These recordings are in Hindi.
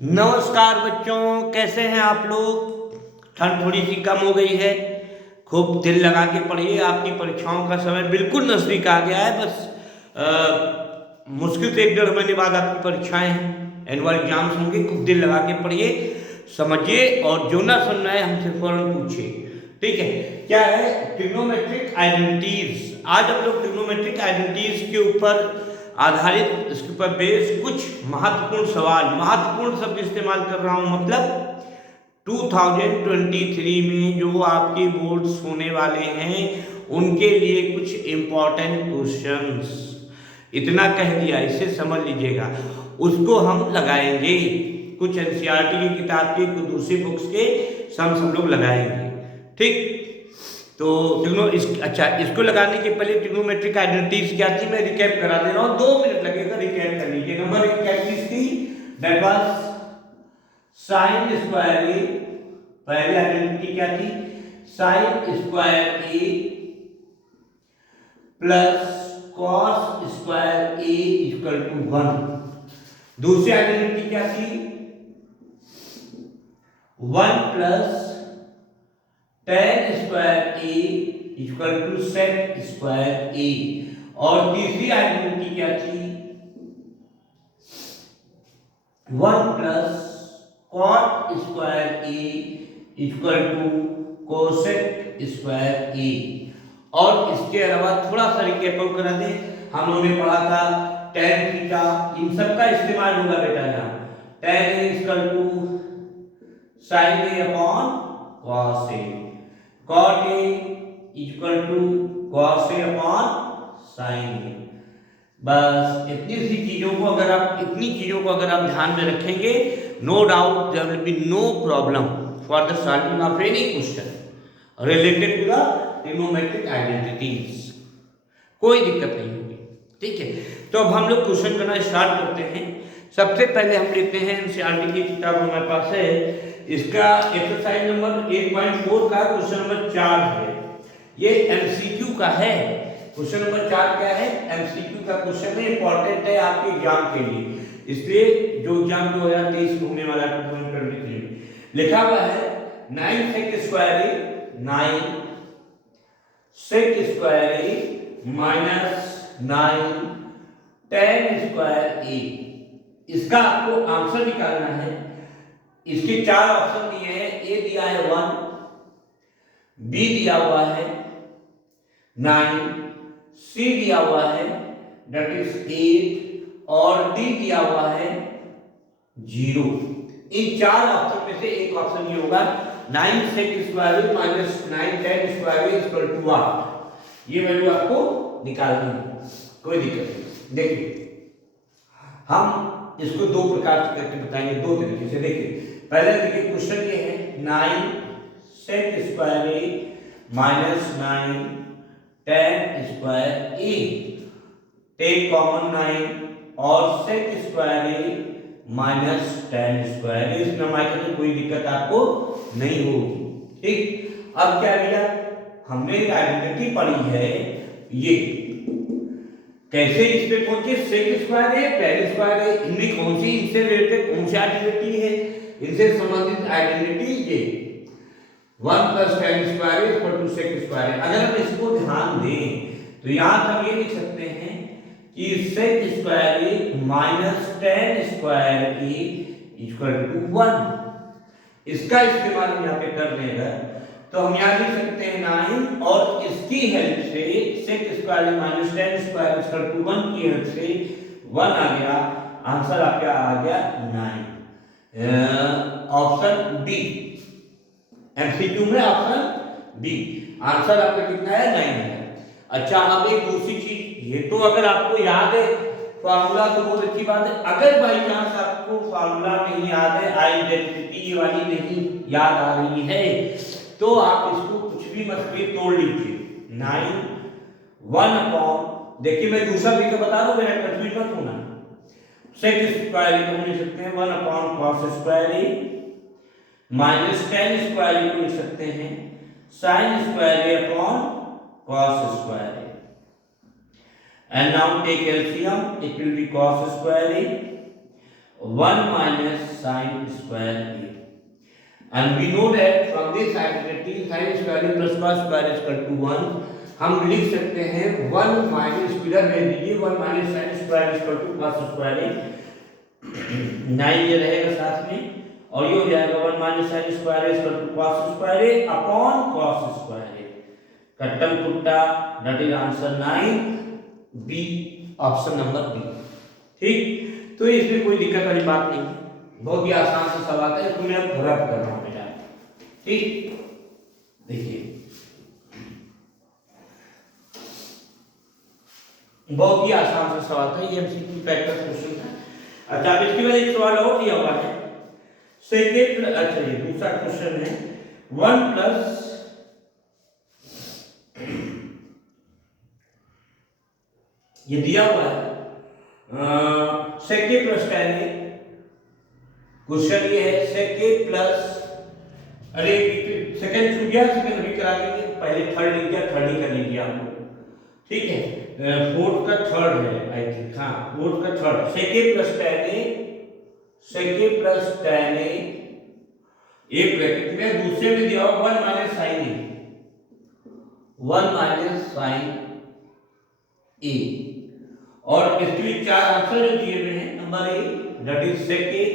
नमस्कार बच्चों, कैसे हैं आप लोग। ठंड थोड़ी सी कम हो गई है, खूब दिल लगा के पढ़िए। आपकी परीक्षाओं का समय बिल्कुल नज़दीक आ गया है। बस मुश्किल से 1-1.5 महीने बाद आपकी परीक्षाएं हैं, एनुअल एग्जाम्स होंगे। खूब दिल लगा के पढ़िए, समझिए, और जो ना सुनना है हमसे फौरन पूछिए। ठीक है। क्या है ट्रिग्नोमेट्रिक आइडेंटिटीज। आज हम लोग ट्रिग्नोमेट्रिक आइडेंटिटीज के ऊपर आधारित, इसके ऊपर बेस कुछ महत्वपूर्ण सवाल, महत्वपूर्ण शब्द इस्तेमाल कर रहा हूं, मतलब 2023 में जो आपके बोर्ड्स होने वाले हैं उनके लिए कुछ इंपॉर्टेंट क्वेश्चंस, इतना कह दिया, इसे समझ लीजिएगा। उसको हम लगाएंगे, कुछ एनसीईआरटी की किताब के, कुछ दूसरी बुक्स के सब लोग लगाएंगे। ठीक। तो अच्छा, इसको लगाने के पहले ट्रिग्नोमेट्रिक आइडेंटिटीज क्या थी मैं रिकैप करा दे रहा हूं, 2 मिनट लगेगा, रिकैप कर लीजिए। नंबर 1 क्या चीज थी, that was sine square A. पहली आइडेंटिटी क्या थी, sine square A plus cos square A equal to 1। दूसरी आइडेंटिटी क्या थी, 1 plus tan square A equal to sec square A. और तीसरी आइडेंटिटी क्या थी, 1 plus cot square A equal to cosec square A. और इसके अलावा थोड़ा सा रिकैप करा दें, हम लोगों ने पढ़ा था tan थीटा, इन सब का इस्तेमाल होगा बेटा यहाँ। tan A equal to sin A upon cos A, cot A equal to cos A upon sin A. बस इतनी सी चीजों को अगर आप ध्यान में रखेंगे, no doubt there will be no problem for the solving of any question related to the trigonometric identities. कोई दिक्कत नहीं होगी। ठीक है, तो अब हम लोग क्वेश्चन करना स्टार्ट करते हैं। सबसे पहले हम लेते हैं एनसीईआरटी की किताब हमारे पास है, इसका एक्सरसाइज नंबर 8.4 का क्वेश्चन नंबर 4 है। ये एमसीक्यू का है। क्वेश्चन नंबर 4 क्या है, एमसीक्यू का क्वेश्चन है, इंपॉर्टेंट है आपके एग्जाम के लिए, इसलिए जो एग्जाम 2023 में होने वाला है 2023 लिखा हुआ है 9 sec square A, 9 sec square A minus 9 tan square ए। इसका आपको आंसर निकालना है। इसके 4 ऑप्शन दिए हैं, ए दिया है 1, बी दिया हुआ है 9, सी दिया हुआ है दैट इज 8, और डी दिया हुआ है 0। इन 4 ऑप्शन में से एक ऑप्शन ये होगा 9 sec square minus 9 tan square equal to 8। ये वैल्यू आपको निकालनी है, कोई दिक्कत नहीं। देखिए हम इसको दो प्रकार से करके बताएंगे, दो तरीके से। देखिए पहले देखिए क्वेश्चन ये है 9 sec square A minus 9 tan square A, take common 9 और सेक square A minus tan square ए। इस नंबर में कोई दिक्कत आपको नहीं होगी। ठीक, अब क्या किया हमने, आइडेंटिटी पढ़ी है ये, कैसे इस पे पहुंचे, सेक स्क्वायर है, tan स्क्वायर है, इनमें कौन सी, इनसे रिलेटेड कौन सी आइडेंटिटी है, इनसे संबंधित आइडेंटिटी ये 1 plus tan square equal to sec square है। अगर हम इसको ध्यान दें तो यहां हम ये लिख सकते हैं कि sec square A minus tan square A equal to 1। इसका इस्तेमाल हम यहाँ पे कर देंगे तो हम यहाँ लिख सकते हैं 9, और इसकी हेल्प से sec square minus tan square equal to 1 की हेल्प से 1 आ गया, आंसर आपका आ गया 9। ऑप्शन डी, एमसीक्यू में ऑप्शन बी, आंसर आपका कितना है, 9 है। अच्छा, अब एक दूसरी चीज, ये तो अगर आपको याद है फार्मूला तो बहुत अच्छी बात है। अगर बाई चांस आपको फार्मूला नहीं याद है, आइडेंटिटी वाली नहीं याद आ रही है, तो आप इसको कुछ भी मत करिए, तोड़ लीजिए। 9 1 अपॉन, देखिए मैं दूसरा तरीका बता रहा हूं, मेरा कंफ्यूज मत होना। सेक स्क्वायर को लिख सकते हैं 1 upon cos square A minus tan square को लिख सकते हैं sin square A upon cos square A. And now take LCM, it will be cos square A 1 minus sin square a. And we know that from this identity sin square a plus cos square is equal to 1. हम लिख सकते हैं 1 माइनस इधर ले लीजिए 1 minus sin square is equal to cos square a. 9 ये रहेगा साथ में और ये हो जाएगा 1 minus sin square is equal to cos square a upon cos square a. कट्टम कुट्टा that is answer 9 B option number B. ठीक, तो इसमें कोई दिक्कत वाली बात नहीं है, बहुत ही आसान सा सवाल है, इसको मैं अब रब कर रहा हूं बेटा. ठीक, देखिए बहुत ही आसान सा सवाल था, ये एमसीक्यू प्रैक्टिस क्वेश्चन था. अच्छा, अब इसके बाद एक सवाल और दिया हुआ है सेकंड. अच्छा, ये दूसरा क्वेश्चन है 1 प्लस ये दिया हुआ है second plus tan a. Question ये है सेकेंड प्लस, अरे सेकेंड छूट गया, सेकेंड अभी करा लेंगे, पहले थर्ड लिख दिया, थर्ड ही कर लीजिए आप लोग. ठीक है, फोर्थ का थर्ड है आई थिंक. हाँ, फोर्थ का third second plus tan a, second plus tan a एक ब्रैकेट में दूसरे में दिया हुआ 1 minus sin a, 1 minus sin a. और इसके लिए चार आंसर जो दिए हुए हैं. Number A that is second,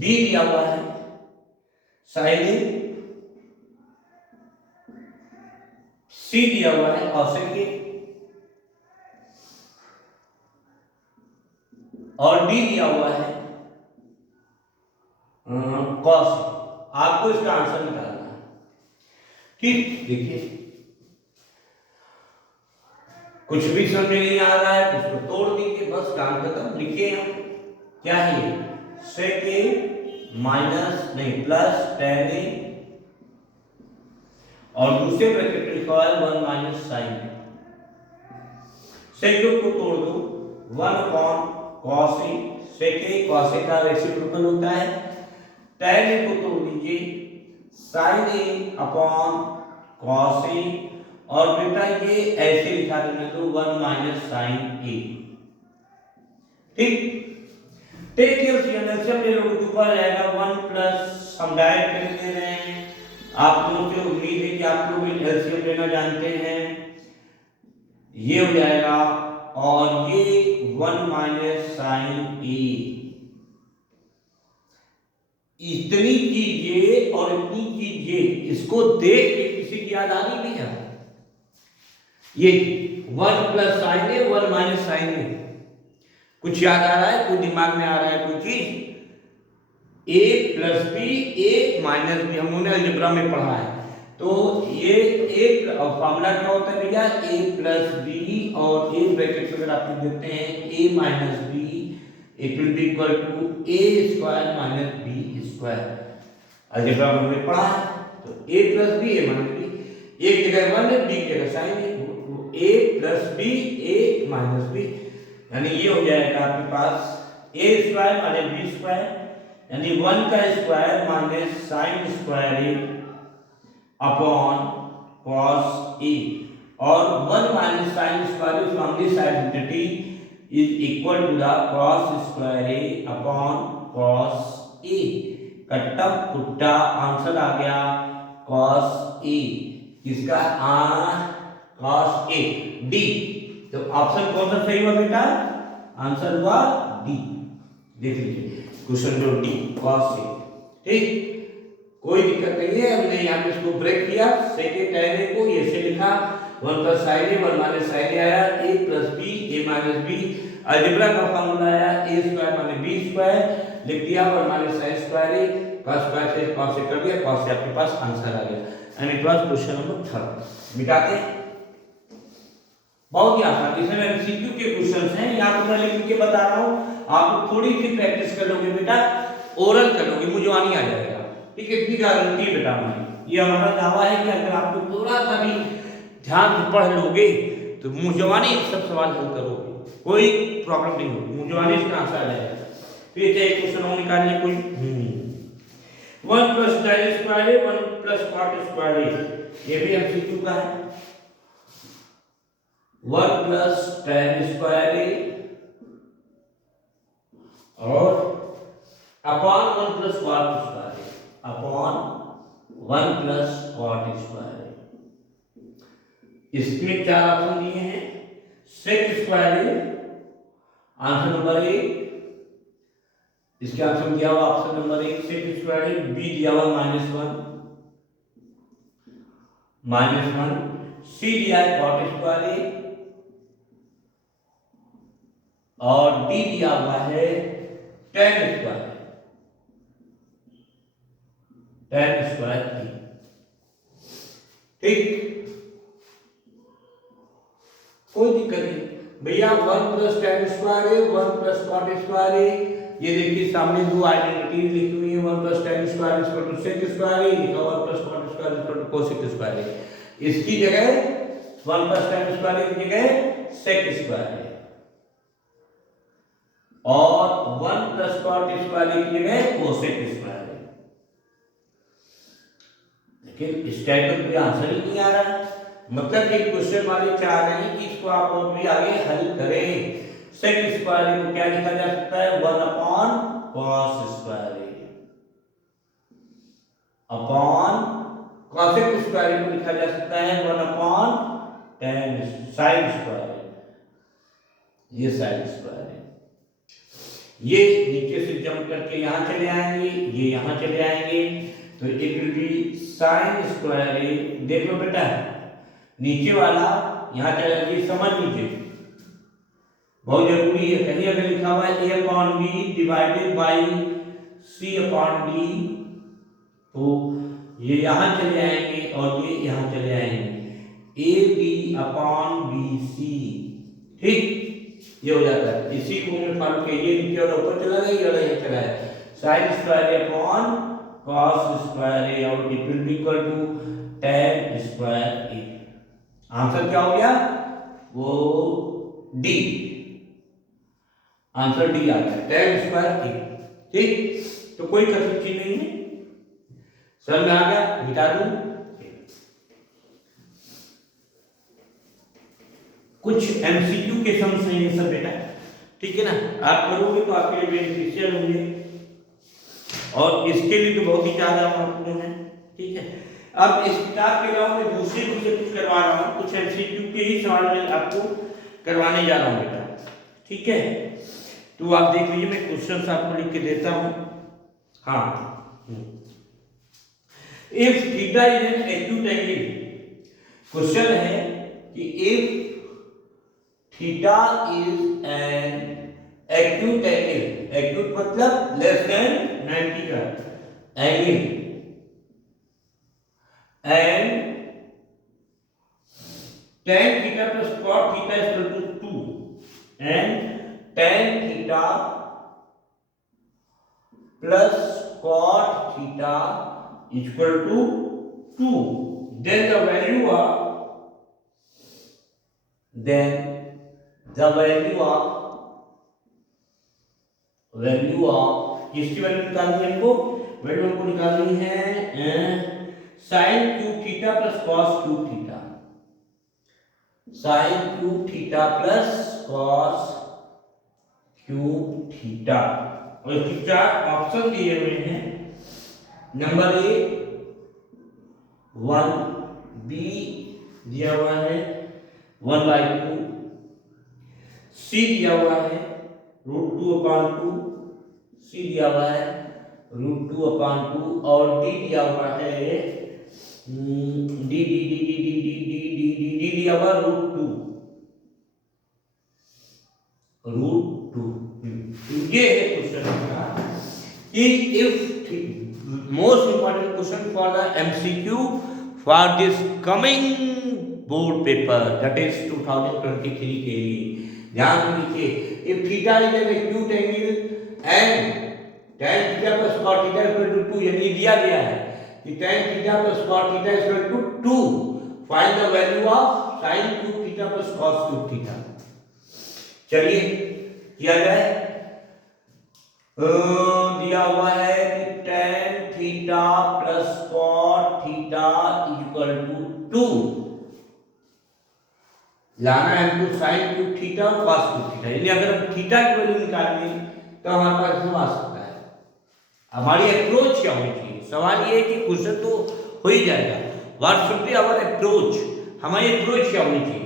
B दिया हुआ है sin a, सी दिया हुआ है cosec a और डी दिया हुआ है cos. आपको इसका आंसर निकालना है. ठीक, देखिए कुछ भी समझ में नहीं आ रहा है तो इसको तोड़ दीजिए, बस काम खत्म. लिखिए हम क्या है सेकेंड माइनस नहीं प्लस tan a और दूसरे ब्रैकेट में लिखा है 1 माइनस sin a. सेकेंड को तोड़ दो 1 upon cos a, second cos a का रेसिप्रोकल होता है. tan a को तोड़ दीजिए sin a upon cos a और बेटा ये ऐसे लिखा देना तो 1 माइनस sin a. ठीक, टेक एलसीएम ले लोगे तो ऊपर आएगा 1 प्लस, हम डायरेक्ट कर दे रहे हैं. आप लोगों से उम्मीद है कि आप लोग एलसीएम लेना जानते हैं. ये हो जाएगा और ये 1 माइनस sin a. इतनी कीजिए और इतनी कीजिए, इसको देख के किसी की याद आ रही नहीं है. ये 1 plus sin a 1 minus sin a, कुछ याद आ रहा है, कोई दिमाग में आ रहा है कोई चीज? a plus B a minus B हम लोगों ने अलजेब्रा में पढ़ा है. तो ये एक फॉर्मूला क्या होता है भैया, a प्लस बी और a ब्रैकेट अगर आप देखते हैं a minus B it will be equal to a square minus B square. Algebra में हमने पढ़ा है. तो a plus B a minus B, एक जगह 1 है, बी की जगह sin है, a plus B a minus B, यानी ये हो जाएगा आपके पास a square minus B square, यानी 1 का square minus sin square a upon cos a और 1 minus sin square from this identity is equal to the cos square a upon cos a. कट्टा कुट्टा आंसर आ गया cos a. किसका? cos a, D. तो ऑप्शन कौन सा सही हुआ बेटा? आंसर हुआ डी. देख लीजिए क्वेश्चन जो डी cos a. ठीक, कोई दिक्कत नहीं है. हमने यहाँ पे इसको ब्रेक किया, सेकेंड tan a को ये से लिखा 1 plus sin a 1 minus sin a आया, a plus b a minus b. Algebra का फार्मूला आया a square minus b square, लिख दिया 1 minus sin square a, cos square से cos से कर दिया, cos से आपके पास आंसर आ गया. And it was question number 3. मिटाते बहुत ही आसान. इसमें एमसीक्यू के क्वेश्चंस हैं, यहाँ तो मैं लिख के बता रहा हूँ, आप थोड़ी सी प्रैक्टिस कर लोगे बेटा, ओरल कर लोगे, मुझे आ जाएगा. ठीक है, इतनी गारंटी बेटा हमारी. ये हमारा दावा है कि अगर आप लोग थोड़ा सा भी ध्यान से पढ़ लोगे तो मुझवानी सब सवाल हल करोगे, कोई प्रॉब्लम नहीं होगी. मुझवानी इसका आंसर आ जाएगा. फिर एक क्वेश्चन और निकालने कोई 1 plus tan square a 1 plus cot square a, ये भी एमसीक्यू का है. 1 प्लस tan स्क्वायर a और upon 1 plus cot square A, upon 1 plus cot square A. इसमें चार ऑप्शन दिए हैं, sec square A answer number A, इसके ऑप्शन दिया हुआ option number 1 sec square A, B दिया हुआ -1, सी दिया है कॉट स्क्वायर ए और डी दिया हुआ है tan स्क्वायर ए। ठीक, कोई दिक्कत नहीं भैया। 1 plus tan square A, 1 plus cot square A, ये देखिए सामने दो आइडेंटिटी लिखी हुई है, 1 plus tan square equal to sec square A, लिखा हुआ 1 plus cot square equal to cosec square A. इसकी जगह 1 प्लस tan स्क्वायर ए की जगह sec स्क्वायर ए और 1 प्लस कॉट स्क्वायर ए की जगह cosec स्क्वायर ए। लेकिन इस टाइप का कोई आंसर ही नहीं आ रहा है, मतलब कि क्वेश्चन वाले चाह रहे हैं कि इसको आप और भी आगे हल करें। sec स्क्वायर को क्या लिखा जा सकता है, 1 upon cos square upon cosec square को लिखा जा सकता है 1 अपॉन tan sin स्क्वायर, ये sin स्क्वायर है। ये नीचे से जंप करके यहां चले आएंगे, ये यहां चले आएंगे, तो it will be sin square A. देख लो बेटा, नीचे वाला यहां चला जाइए, समझ लीजिए बहुत जरूरी है। कहीं अगर लिखा हुआ है a upon b divided by c upon d, तो ये यहां चले आएंगे और ये यहां चले आएंगे, a b upon b c। ठीक, ये हो जाता है। इसी को मैं फॉलो किया, ये नीचे और ऊपर चला गया, ये वाला यहां चला है, sin square a upon cos square a और it will be equal to tan square a। Answer क्या हो गया, वो डी, आंसर डी आ गया, tan स्क्वायर ए। ठीक, तो कोई कठिन चीज नहीं है, समझ में आ गया, मिटा दूं। कुछ एमसीक्यू के समझ नहीं है सब बेटा, ठीक है ना, आप करोगे तो आपके लिए बेनिफिशियल होंगे और इसके लिए तो बहुत ही ज्यादा महत्वपूर्ण है। ठीक है, अब इस किताब के अलावा मैं दूसरे कुछ करवा रहा हूँ, कुछ एमसीक्यू के ही सवाल में आपको करवाने जा रहा हूँ बेटा। ठीक है, तो आप देख लीजिए, मैं क्वेश्चन आपको लिख के देता हूँ। हाँ, if theta is an acute angle, question है कि if theta is an acute angle, acute मतलब लेस देन 90 का angle, and tan theta plus cot theta is equal to 2 and tan theta plus cot theta is equal to 2, then the value of किसकी वैल्यू निकालनी है हमको, वैल्यू हमको निकालनी है sin cube theta plus cos cube theta, sin cube theta plus cos cube theta. और इसके चार ऑप्शन दिए हुए हैं, नंबर ए 1, बी दिया हुआ है 1/2, सी दिया हुआ है √2/2, सी दिया हुआ है √2/2 और डी दिया हुआ है D D D D D D D D D D दिया हुआ √2। ये है क्वेश्चन कि if most important question for the MCQ for this coming board paper that is 2023 के लिए, ध्यान दीजिए। If theta is an acute angle and tan theta plus cot theta equal to 2, यानी दिया गया है कि tan theta plus cot theta equal to 2, find the value of sin cube theta plus cos cube theta. चलिए किया जाए, दिया हुआ है कि tan theta plus cot theta equal to 2, लाना है हमको sin क्यूब थीटा और cos क्यूब थीटा, यानी अगर हम थीटा की वैल्यू निकालेंगे तो हमारे पास इसमें आ सकता है। हमारी अप्रोच क्या होनी चाहिए, सवाल ये है कि क्वेश्चन तो हो ही जाएगा, what should be our approach, हमारी अप्रोच क्या होनी चाहिए।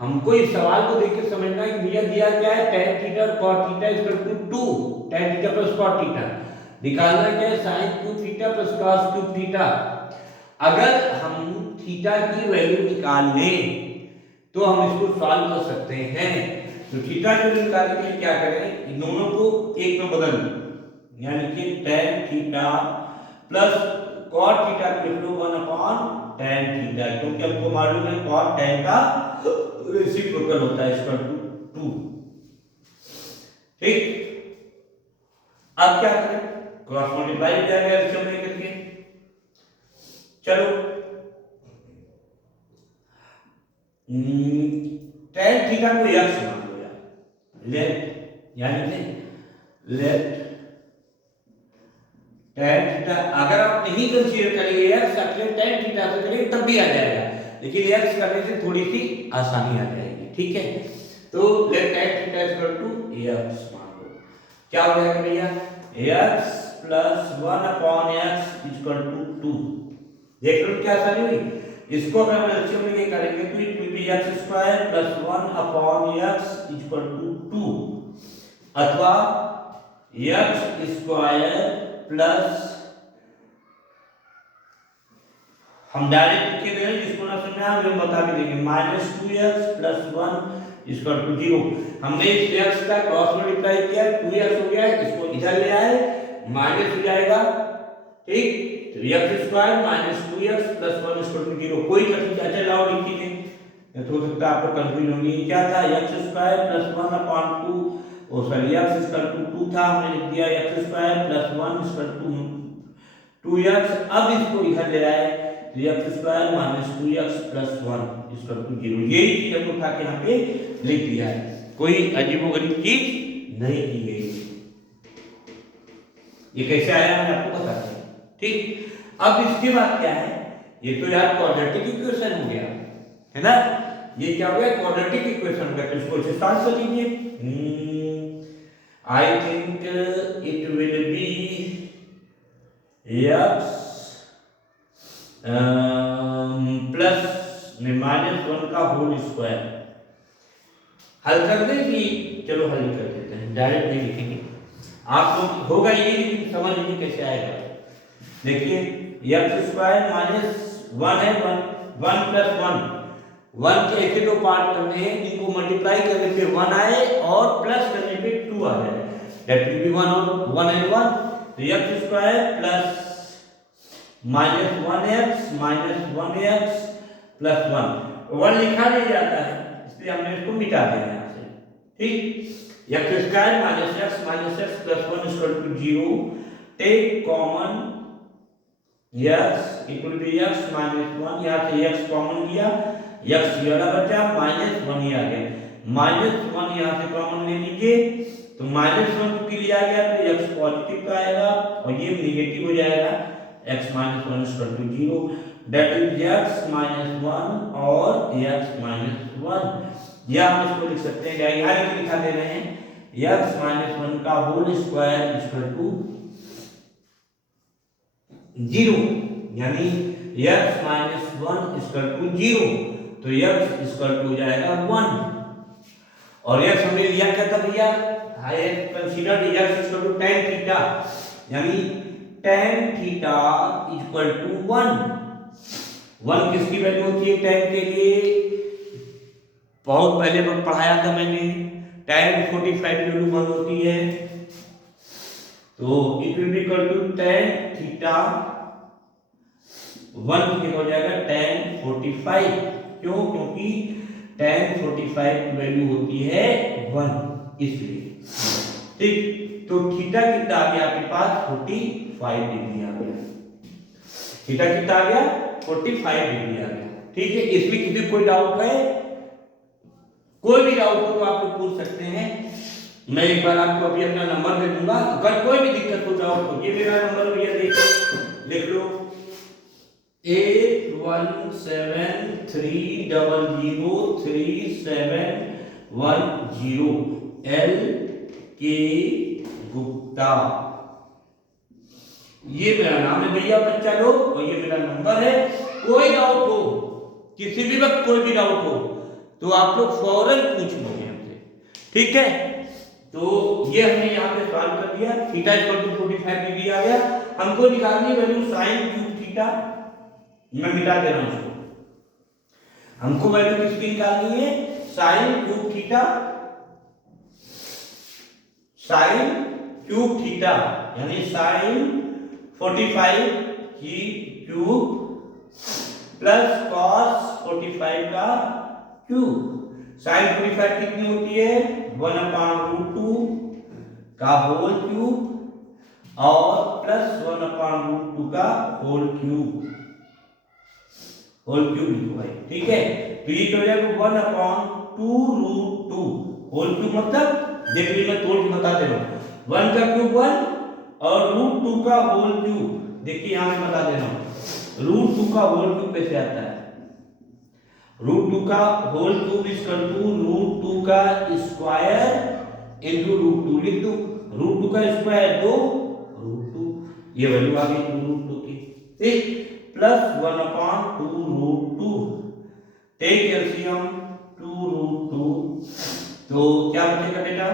हमको इस सवाल को देख के समझना है कि भैया दिया क्या है, tan theta cot theta equal to 2 tan theta plus cot theta, निकालना क्या है sin cube theta plus cos cube theta. अगर हम थीटा की वैल्यू निकाल लें तो हम इसको सॉल्व कर सकते हैं। तो थीटा की वैल्यू निकालने के लिए क्या करें, इन दोनों को एक में बदल दें, यानी कि tan theta plus cot theta को लिख लो 1/tan थीटा, क्योंकि हमको मालूम है cot tan का रेसिप्रोकल होता है इसका 2। ठीक, अब क्या करें, क्रॉस मल्टीप्लाई हो जाएगा एलसीएम लेकर के। चलो tan थीटा को x मान लो यार, लेट यानी कि लेट tan थीटा, अगर आप नहीं कंसीडर करेंगे x, अगले tan थीटा से करेंगे तब भी आ जाएगा, लेकिन x करने से थोड़ी सी आसानी आ जाएगी। ठीक है, तो let tan theta equal to x मान लो, क्या हो जाएगा भैया, x plus 1/x equal to 2। देख लो क्या आसानी हुई, इसको अगर हम एलसीएम में करेंगे तो it will be x square plus 1/x equal to 2, अथवा x स्क्वायर प्लस, हम डायरेक्ट लिख देंगे, जिसको ना समझा हम बता भी देंगे, -2x प्लस 1 इक्वल टू 0। हमने इस x का क्रॉस मल्टीप्लाई किया, 2x हो गया, इसको इधर ले आए, माइनस हो जाएगा। ठीक, तो x square minus 2x plus 1 equal to 0। कोई कठिन, अच्छा लाओ लिख दीजिए, नहीं तो हो सकता है आपको कंफ्यूजन होगी। क्या था, x square plus 1/2, oh sorry x equal to 2 था, हमने लिख दिया x square plus 1 equal to 2x। अब इसको इधर ले आए, तो x square minus 2x plus 1 equal to 0। यही चीज हमको उठा के यहाँ पे लिख दिया है, कोई अजीबोगरीब चीज नहीं की गई। ये कैसे आया मैं आपको बताता हूं। ठीक, अब इसके बाद क्या है, ये तो यार क्वाड्रेटिक इक्वेशन हो गया है ना, ये क्या हो गया, क्वाड्रेटिक इक्वेशन हो गया, तो इसको इसे सॉल्व कर लीजिए। I think it will be x plus -1 का होल स्क्वायर। हल कर देंगे, चलो हल कर देते हैं, डायरेक्ट नहीं लिखेंगे, आप लोग होगा ये, लेकिन समझ लीजिए कैसे आएगा। देखिए x स्क्वायर -1 है, 1 प्लस 1 के ऐसे दो पार्ट करने हैं, इनको मल्टीप्लाई करने पे 1 आए और प्लस करने पे 2 आ जाए, दैट विल बी 1 और 1 एंड 1। तो x square plus -1x minus 1x plus 1 लिखा नहीं जाता है, इसलिए हमने इसको मिटा दिया यहाँ से। ठीक, x square minus x plus 1 equal to 0, take common x, it will be x minus 1, यहाँ से x कॉमन लिया, x ये वाला बचा, -1 ये आ गया, -1 यहाँ से कॉमन ले लीजिए, तो -1 क्योंकि लिया गया तो x पॉजिटिव का आएगा और ये नेगेटिव हो जाएगा, x minus 1 equal to 0, that is x minus 1 और x माइनस 1। या हम इसको लिख सकते हैं, यहाँ लिखा दे रहे हैं, x माइनस 1 का होल स्क्वायर इक्वल टू 0, यानी x माइनस 1 इक्वल टू 0, तो x इक्वल टू हो जाएगा 1, और x हमने लिया क्या था भैया, I considered x equal to tan theta, यानी tan थीटा इक्वल टू 1 किसकी वैल्यू होती है tan के लिए, बहुत पहले पढ़ाया था मैंने, tan 45 वैल्यू 1 होती है, तो it will be equal to tan theta 1 हो जाएगा tan 45, क्यों, क्योंकि tan 45 की वैल्यू होती है 1, इसलिए। ठीक, तो थीटा कितना आ गया आपके पास, 45 डिग्री आ गया, थीटा कितना आ गया, 45 डिग्री आ गया। ठीक है, इसमें किसी कोई डाउट है, कोई भी डाउट हो तो आप लोग पूछ सकते हैं, मैं एक बार आपको अभी अपना नंबर दे दूंगा, अगर कोई भी दिक्कत हो डाउट हो, ये मेरा नंबर भैया लिख लो 8173003710 LKG गुप्ता। ये मेरा नाम है भैया बच्चा लोग, और ये मेरा नंबर है। कोई डाउट हो, किसी भी वक्त कोई भी डाउट हो तो आप लोग फौरन पूछ लीजिए हमसे, ठीक है। तो ये हमने यहाँ पे सॉल्व कर दिया। थीटा इक्वल टू 45 डिग्री आ गया। हमको निकालनी है वैल्यू साइन क्यूब थीटा। मैं मिटा दे रहा हूँ इसको। हमको वैल्यू किसकी निकालनी है? Sine cube theta. Sine cube theta यानी साइन 45 की क्यूब प्लस कॉस 45 का क्यूब। साइन 45 कितनी होती है? 1/√2 का होल क्यूब और प्लस 1/√2 का होल क्यूब। होल क्यूब लिखो भाई, ठीक है। तो ये हो जाएगा 1/2√2 होल क्यूब। मतलब देख लीजिए, मैं तोड़ के बता दे रहा हूँ। 1 का क्यूब 1 और √2 का होल क्यूब। देखिए यहाँ मैं बता दे रहा हूँ, √2 का होल क्यूब कैसे आता है? √2 का होल क्यूब इक्वल टू √2 का स्क्वायर इनटू √2 लिख दो। √2 का स्क्वायर 2 √2, ये वैल्यू आ गई √2 की, ठीक। प्लस 1/2√2, टेक एलसीएम 2√2, तो क्या बचेगा बेटा?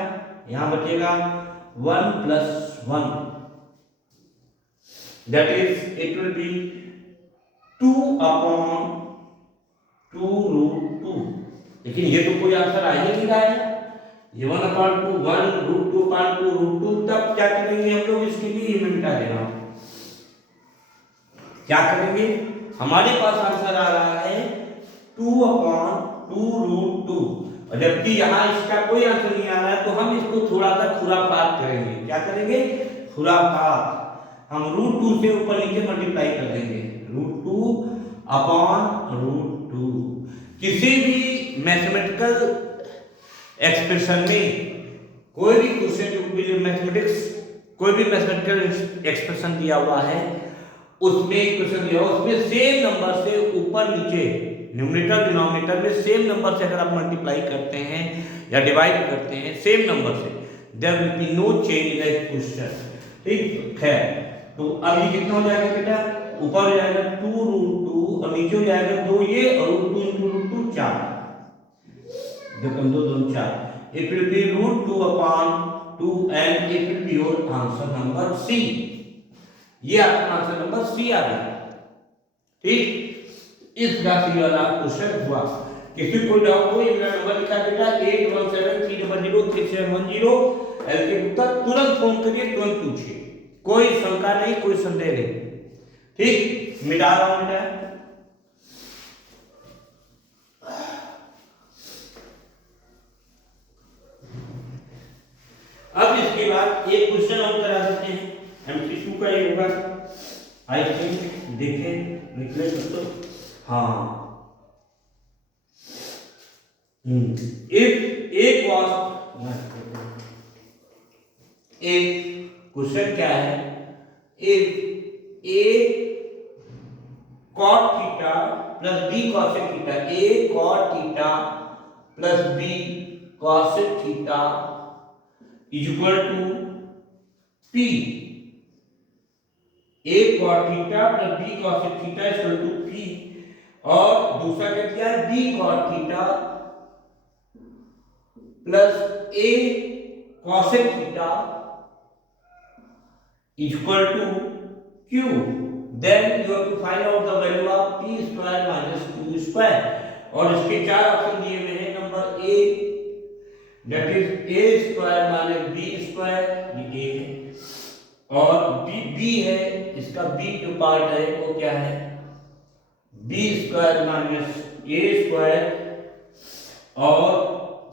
यहां बचेगा 1 + 1, that is it will B 2/2√2। लेकिन ये तो कोई आंसर आ ही नहीं रहा है। ये 1/2 1 √2/2√2, तब क्या करेंगे हम लोग? इसके लिए मैं मिटा दे रहा हूं। क्या करेंगे? हमारे पास आंसर आ रहा है 2/2√2, और जबकि यहाँ इसका कोई आंसर नहीं आ रहा है, तो हम इसको थोड़ा सा खुरापात करेंगे। क्या करेंगे? खुरापात। हम √2 से ऊपर नीचे मल्टीप्लाई कर देंगे, √2/√2। किसी भी मैथमेटिकल एक्सप्रेशन में कोई भी क्वेश्चन, मैथमेटिक्स कोई भी मैथमेटिकल एक्सप्रेशन दिया हुआ है, उसमें क्वेश्चन दिया हुआ, उसमें सेम नंबर से ऊपर नीचे न्यूमरेटर डिनोमिनेटर में सेम नंबर से अगर आप मल्टीप्लाई करते हैं या डिवाइड करते हैं सेम नंबर से, there will be no change in the question, ठीक है। तो अब ये कितना हो जाएगा बेटा? ऊपर हो जाएगा 2√2 और नीचे हो जाएगा 2 ये, और √2 × √2 4, देखो 2 2 4, it will be √2/2 and it will be your answer number C। ये आपका आंसर नंबर C आ गया, ठीक। इस राशि वाला क्वेश्चन हुआ। किसी को डाउट हो, ये मेरा नंबर लिखा बेटा 8173003710 एलके उत्तर तुरंत फोन करिए, तुरंत पूछिए, कोई शंका नहीं, कोई संदेह नहीं, ठीक। मिटा रहा हूं बेटा। अब इसके बाद एक क्वेश्चन और करा देते हैं, MCQ का ये होगा, आई थिंक देखें निकले तो। हाँ, इफ ए क्वेश्चन क्या है? If a cot theta plus b cosec theta, a cot theta plus b cosec theta is equal to P, a cot theta plus b cosec theta is equal to P, और दूसरा क्या किया है? b cot theta plus a cosec theta is equal to q, then you have to find out the value of p square minus q square, और इसके चार ऑप्शन दिए हुए हैं। Number A, that is a square minus b square, ये a है, और b है, इसका b जो पार्ट है वो क्या है? b square minus a square, और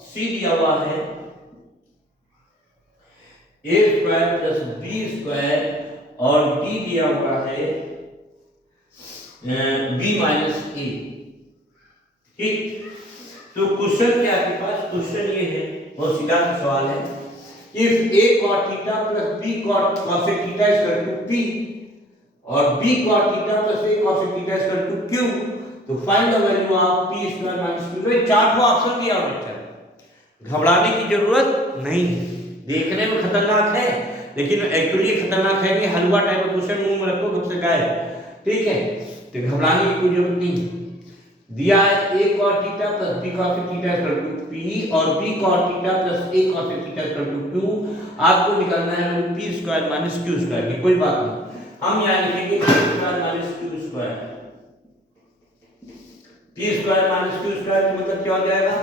c दिया हुआ है a square plus b square, और d दिया हुआ है b माइनस a, ठीक। तो क्वेश्चन क्या आपके पास? क्वेश्चन ये है, बहुत सीधा सा सवाल है। If a cot theta plus b cosec theta is equal to p, और b cot theta plus a cosec theta is equal to q, तो find the value of p square minus q। चार ऑप्शन दिया होता है, घबराने की जरूरत नहीं है, देखने में खतरनाक है लेकिन एक्चुअली खतरनाक है नहीं। हलवा टाइप का क्वेश्चन मुंह में रखो कब से गाय, ठीक है, तो घबराने की कोई जरूरत नहीं। दिया है a cos theta plus b cos theta equal to p और b cos theta plus a cos theta equal to q। आपको निकालना है p square minus q square की, कोई बात नहीं, हम यहाँ लिखेंगे p square minus q square. p square minus q square का मतलब क्या हो जाएगा?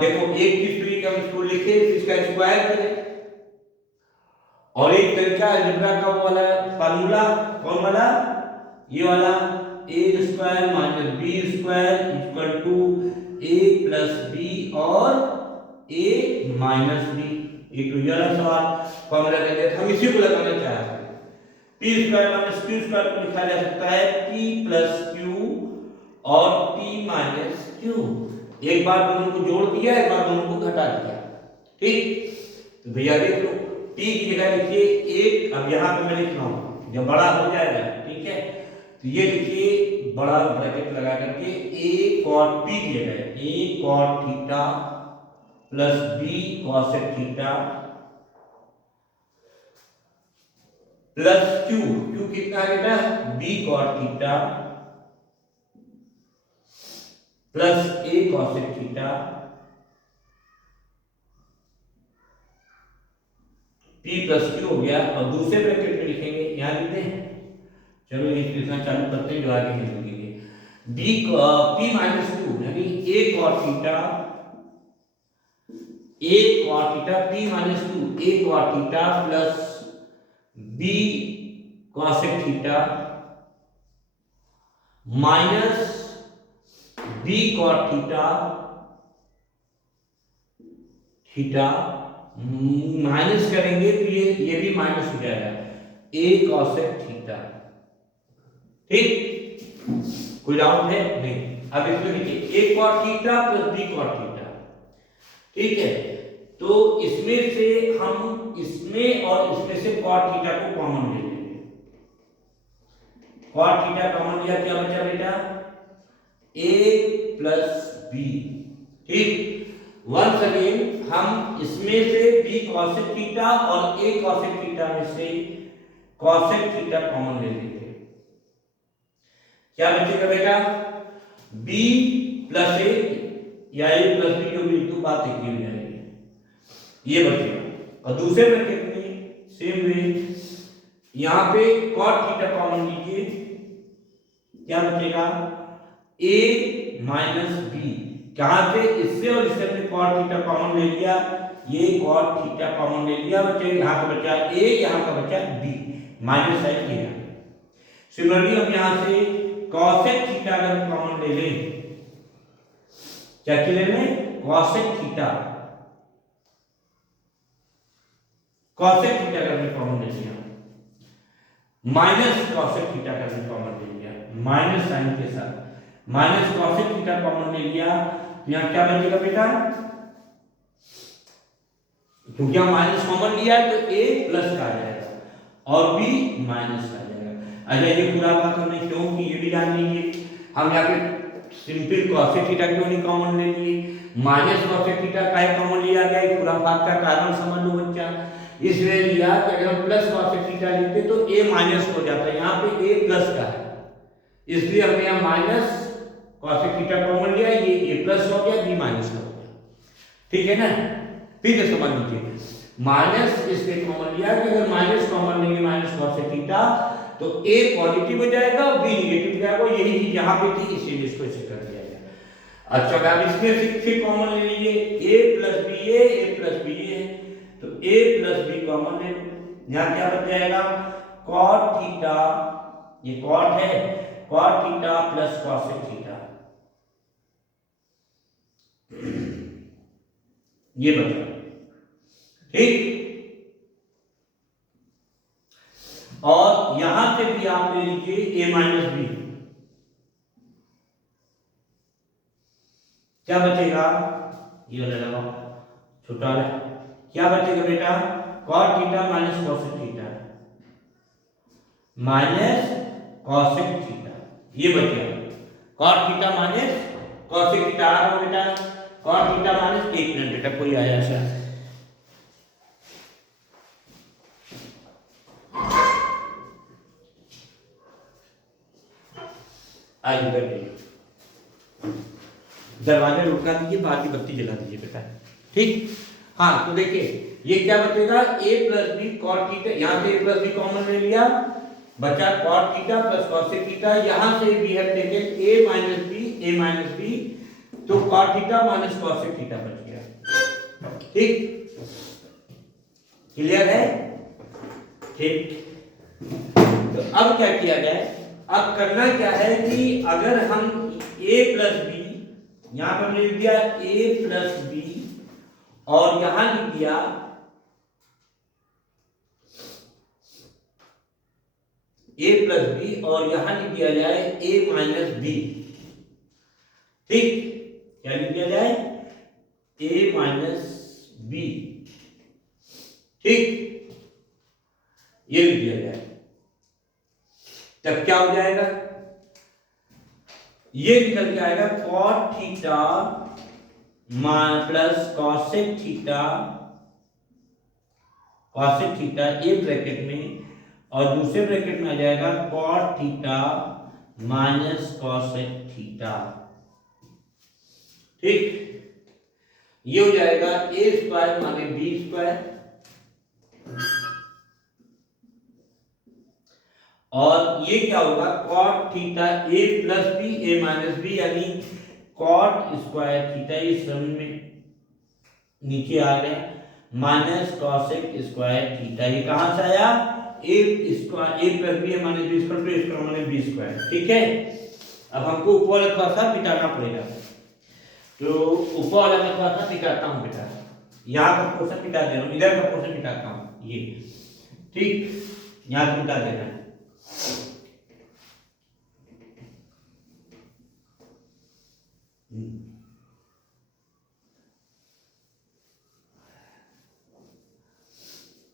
देखो एक चीज फ्री हम इसको लिखे इसका स्क्वायर करें, और एक तरीका अलजेब्रा का वो वाला फार्मूला, कौन वाला? ये वाला a square minus b square equal to a plus b और a माइनस b। एक तो ये वाला सवाल फॉर्मूला कहते हैं, हम इसी को लगाना चाहते हैं। p square minus q square को लिखा जा सकता है p प्लस q और p माइनस q। एक बार दोनों को जोड़ दिया, एक बार दोनों को घटा दिया, ठीक। तो भैया देख लो t की जगह लिखिए एक, अब यहाँ पे मैं लिख रहा हूँ जब बड़ा हो जाएगा, ठीक है, तो ये लिखिए बड़ा ब्रैकेट लगा करके a cot p की जगह a cot theta plus b cosec theta plus q कितना है बेटा? b cot theta plus a cosec theta p plus q हो गया। और दूसरे ब्रैकेट में लिखेंगे, यहां लिखते हैं, चलो ये लिखना चालू करते हैं जो आगे लिखेंगे b p माइनस q यानी a cot theta p minus q a cot theta plus b cosec theta minus b cot theta minus करेंगे तो ये भी माइनस हो जाएगा a cosec थीटा, ठीक। कोई डाउट है? नहीं। अब इसमें देखिए a cot theta plus b cot theta, ठीक है, तो इसमें से हम इसमें और इसमें से cot थीटा को कॉमन ले लेंगे। cot थीटा कॉमन लिया, क्या बचा बेटा? a प्लस b, ठीक। वंस अगेन हम इसमें से b cosec थीटा और a cosec थीटा में से cosec थीटा कॉमन ले लेंगे, क्या बचेगा बेटा? b प्लस a या a प्लस b, जो भी तो बात एक ही हो जाएगी, ये बचेगा। और दूसरे ब्रैकेट में सेम वे यहां पे cot थीटा कॉमन लीजिए, क्या बचेगा? a माइनस b, कहां से? इससे और इससे हमने cot थीटा कॉमन ले लिया, ये cot थीटा कॉमन ले लिया, बचे यहां का बचा a, यहां का बचा b, माइनस साइन किया। सिमिलरली हम यहां से cosec थीटा अगर कॉमन ले लें, क्या ले लें? cosec थीटा अगर कॉमन ले लिया, माइनस cosec थीटा का भी कॉमन ले लिया, माइनस साइन के साथ माइनस cosec थीटा कॉमन ले लिया, यहाँ क्या बचेगा बेटा? क्योंकि हम माइनस कॉमन लिया है तो a प्लस का आ जाएगा और b माइनस का आ जाएगा। अच्छा ये पूरा बात हमने क्यों की ये भी जान लीजिए। हम यहाँ पे सिंपल cosec थीटा क्यों नहीं कॉमन ले लिए? माइनस cosec थीटा का कॉमन लिया गया, एक पूरा बात का कारण समझ लो बच्चा, इसलिए लिया कि अगर हम प्लस cosec थीटा लेते तो a माइनस हो जाता है, यहाँ पे a प्लस का है, इसलिए हमने यहाँ माइनस cosec थीटा कॉमन लिया, ये a प्लस हो गया, b माइनस का हो गया, ठीक है ना। फिर से समझ लीजिए, माइनस इसके कॉमन लिया कि अगर माइनस कॉमन लेंगे माइनस cosec थीटा तो a पॉजिटिव हो जाएगा और b नेगेटिव हो जाएगा, यही चीज यहाँ पे थी इसीलिए इसको ऐसे कर दिया गया। अच्छा अब इसमें फिर कॉमन ले लीजिए, a प्लस b है, तो a प्लस b कॉमन ले लो, यहाँ क्या बच जाएगा? cot थीटा, ये cot है, cot theta plus cosec theta, ये बचा, ठीक। और यहां से भी आप ले लीजिए a माइनस बी, क्या बचेगा? ये वाला लगाओ छोटा वाला, क्या बचेगा बेटा? cot theta minus cosec theta minus cosec theta, ये बचेगा cot theta minus cosec theta आ रहा बेटा, कॉट थीटा माइनस, एक मिनट बेटा कोई आया ऐसा, आइए कर दरवाजा रुका दीजिए, बाहर की बत्ती जला दीजिए बेटा, ठीक। हाँ तो देखिए ये क्या बचेगा, a plus b cot theta, यहाँ से a प्लस बी कॉमन ले लिया, बचा cot theta plus cosec theta, यहाँ से भी है देखें a माइनस बी, तो cot theta minus cosec theta बच गया, ठीक, क्लियर है, ठीक। तो अब क्या किया जाए, अब करना क्या है कि अगर हम a प्लस बी, यहां पर हमने लिख दिया a प्लस बी और यहां लिख दिया a प्लस बी और यहां लिख दिया जाए a माइनस बी, ठीक, क्या लिख दिया जाए a माइनस बी, ठीक, ये लिख दिया जाए, तब क्या हो जाएगा, ये निकल के आएगा cot theta plus cosec theta, a bracket में, और दूसरे ब्रैकेट में आ जाएगा cot theta minus cosec theta, ठीक, ये हो जाएगा ए स्क्वायर माने बी स्क्वायर, और ये क्या होगा cot theta a plus b, a minus B, यानी कॉट स्क्वायर थीटा, ये सम में नीचे आ गया, माइनस कॉसेक स्क्वायर थीटा, ये कहां से आया, a square, A plus b minus B square two square minus B square, ठीक है। अब हमको ऊपर वाला थोड़ा सा मिटाना पड़ेगा, तो ऊपर वाला मैं थोड़ा सा मिटाता हूं बेटा, यहाँ का पोर्शन मिटा दे रहा हूं, इधर का पोर्शन मिटाता हूं, ये ठीक, यहाँ से मिटा देना है,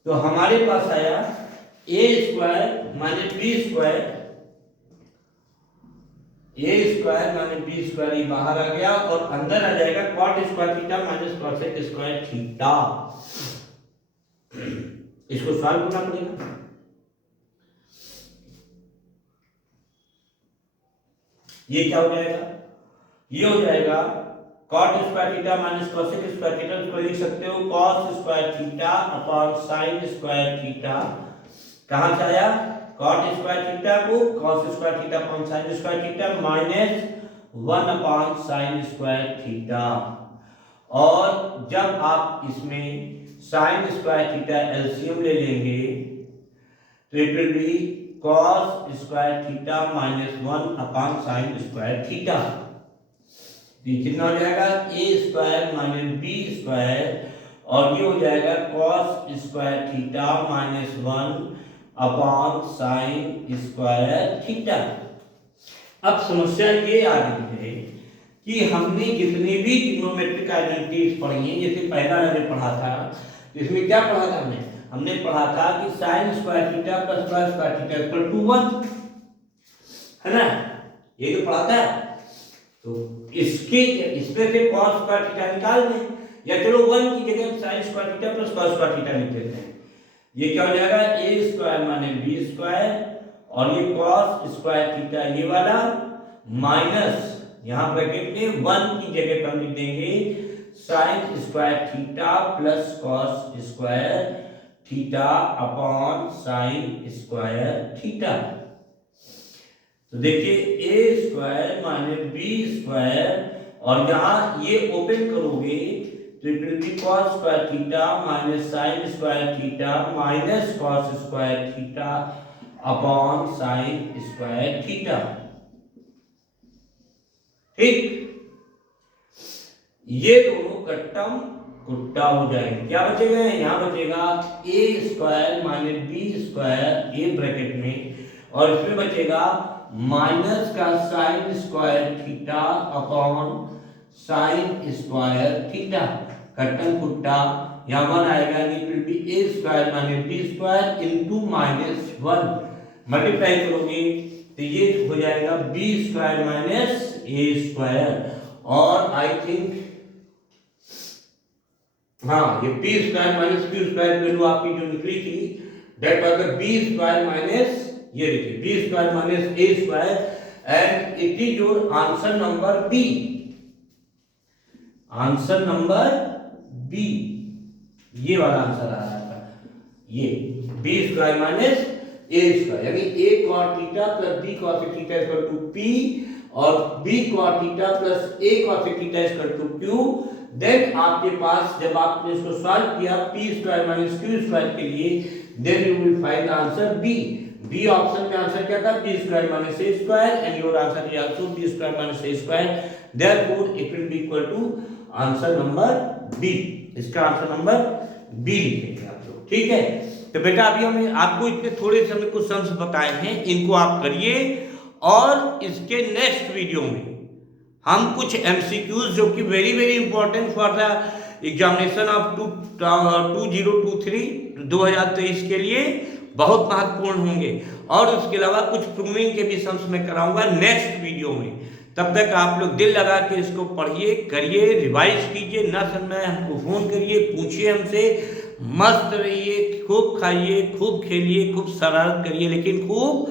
तो हमारे पास आया a square minus B square, a square minus B square, ये बाहर आ गया और अंदर आ जाएगा cot square theta minus cosec square theta, इसको सॉल्व करना पड़ेगा, ये क्या हो जाएगा, ये हो जाएगा cot square theta minus cosec square theta, इसको लिख सकते हो cos square theta upon sine square theta, कहां से आया कॉट स्क्वायर थीटा को cos square theta upon sine square theta minus 1 upon sine square theta, और जब आप इसमें साइन स्क्वायर थीटा एलसीएम ले लेंगे तो it will B cos square theta minus 1 upon sine square theta, ये कितना हो जाएगा a square minus B square, और ये हो जाएगा cos square theta minus 1 upon sine square theta. अब समस्या ये आ रही है कि हमने जितनी भी ट्रिग्नोमेट्रिक आइडेंटिटीज पढ़ी हैं, जैसे पहला हमने पढ़ा था, इसमें क्या पढ़ा था हमने पढ़ा था कि sine square theta plus cos square theta equal to 1 है ना, ये तो पढ़ा था। तो इसमें से cos स्क्वायर थीटा निकाल दें, या चलो 1 की जगह sin square theta plus cos square theta लिख देते हैं, ये क्या हो जाएगा a स्क्वायर माने b स्क्वायर, और ये cos स्क्वायर थीटा ये वाला माइनस यहां ब्रैकेट में 1 की जगह पर लिख देंगे sin square theta plus cos square theta upon sin square theta. तो देखिए a square minus B square, और यहाँ ये ओपन करोगे तो it will be cos square theta minus sin square theta minus cos square theta upon sin square theta, ठीक। ये दोनों का टर्म गुट्टा हो जाएंगे, क्या बचेगा यहाँ बचेगा a square minus B square a bracket में, और इसमें बचेगा माइनस का sine square theta upon sine square theta, कट्टन कुट्टा यहाँ 1 आएगा, it will be a square minus B square into minus 1, multiply करोगे तो ये हो जाएगा b square minus a square, और आई थिंक हाँ, ये b square minus q square value आपकी जो निकली थी, that was the b square minus, ये देखिए b square minus a square, and it is your answer number b, answer number b, ये वाला आंसर आ रहा था, ये b square minus a square, यानी a cot theta plus b cos theta equal to p, और b cot theta plus a cos theta equal to q. Then आपके पास जब आपने इसको सॉल्व किया p square minus q square के लिए, then you will find the answer b. B option में आंसर क्या था, b square minus a square, and your answer is also b square minus a square, therefore it will be equal to answer number b. इसका आंसर नंबर बी लिखेंगे आप लोग, ठीक है। तो बेटा अभी हमने आपको इतने थोड़े से हमें कुछ सम्स बताए हैं, इनको आप करिए, और इसके नेक्स्ट वीडियो में हम कुछ एमसीक्यूज जो कि very very important for the examination of 2023 के लिए बहुत महत्वपूर्ण होंगे, और उसके अलावा कुछ प्रूविंग के भी सम्स मैं कराऊंगा नेक्स्ट वीडियो में। तब तक आप लोग दिल लगा के इसको पढ़िए, करिए, रिवाइज कीजिए, ना समझ में हमको फोन करिए, पूछिए हमसे, मस्त रहिए, खूब खाइए, खूब खेलिए, खूब शरारत करिए, लेकिन खूब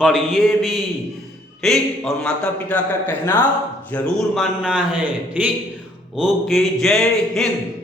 पढ़िए भी, ठीक। और माता पिता का कहना जरूर मानना है, ठीक। ओके, जय हिंद।